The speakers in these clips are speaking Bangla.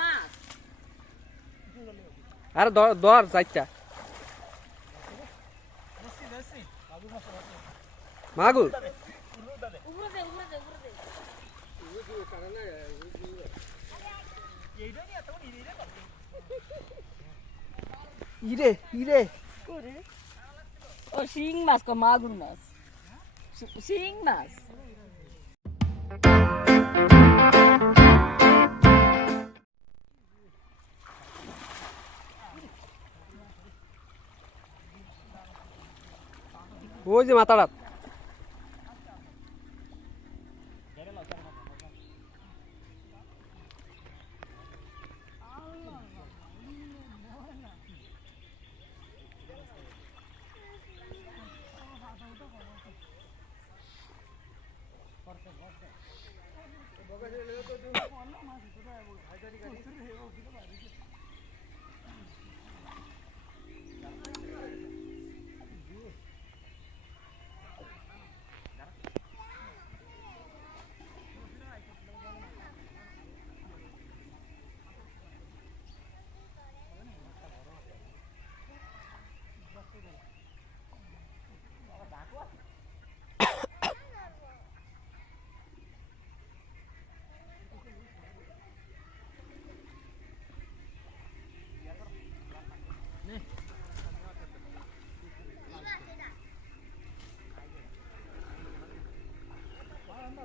মাছ আরে ধর চারটা। মাগুর। ইরে ইরে। ও শিং মাছ কো মাগুর মাছ। শি- ಹೋಗಿ ಮಾತಾಡೋದು.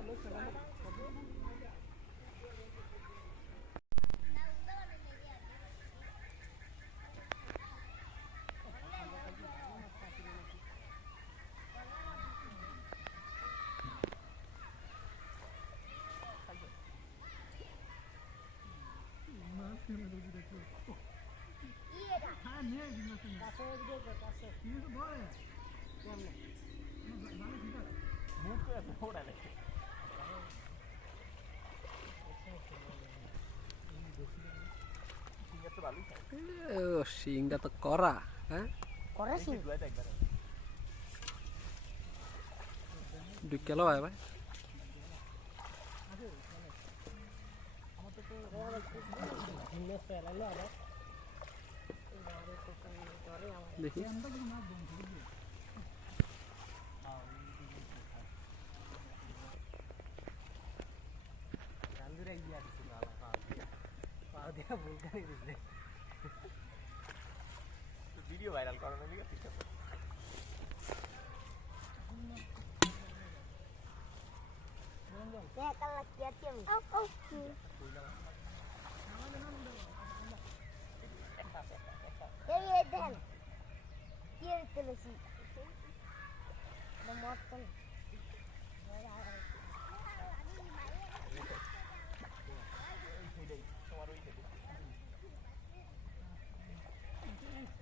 শিং মাছ ওই যে মাথাটা ও শিংটা তো করা হ্যাঁ করেছি ঢুকেলো ভাই ভাই দেখি ভিডিও ভাইরাল করার লিগে ঠিক আছে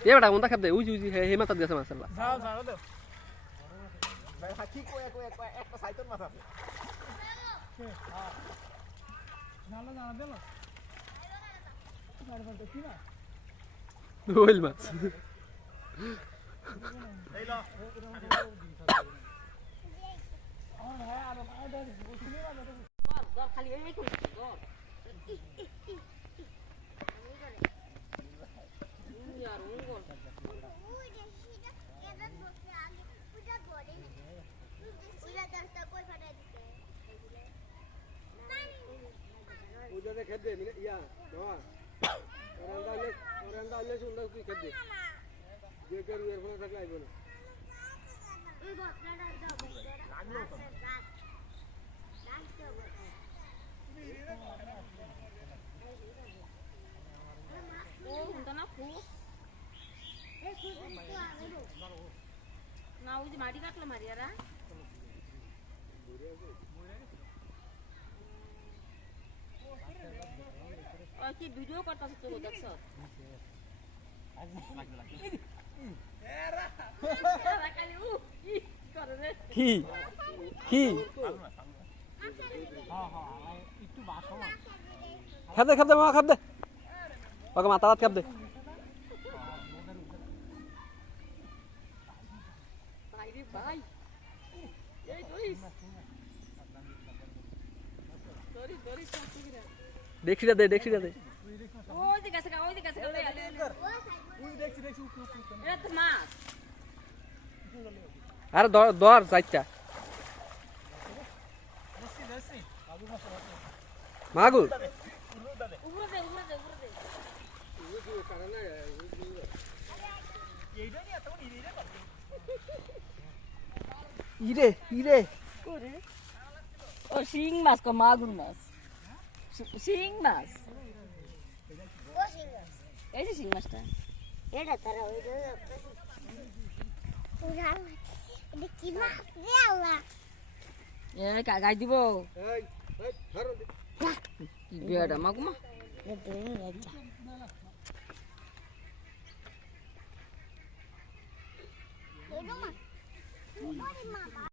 এ বেটা কোনটা খাপ দে উজি উজি হে হে মাথা দিছে মাছ আল্লাহ যাও যাও দাও ভাই হাকি কই কই কই একটা সাইতন মাছ আছে হইল মাছ এই ল ধর ধর খালি এই করছিস ধর উনি আর উঙ্গল উজাতে খেত দে মিলে, ইয়া বাবা ওরান্দা আলে ওরান্দা আলে সুন্দর তুই খেত। দে যে কেউ এর ফলে থাকলে আইব না। ও হুনটা না ফুস না? ना उज मारी काकल मारिया रा ओ के वीडियो करता तो देखस आज लाग लाग ए रा रा काली उ ई कर रे की की हाँ हाँ इतु बासो खा दे खा दे माँ खा दे ओके माता दात खा दे ভাই এই ধরিস ধরি ধরি ডেকসিটা দে ডেকসিটা দে ওই দিকে আছে ওই দিকে আছে ওই আলে এটা তো মাছ আরে ধর চারটা মাগুর উপরে দে উপরে দে ইরে ইরে ও শিং মাছ কো মাগুর মাছ শিং মাছ এই যে শিং মাছটা এটা তারা ওই গাই দিব এই এই ধরো দে। কি বেড়া মাগুমা মা Mama.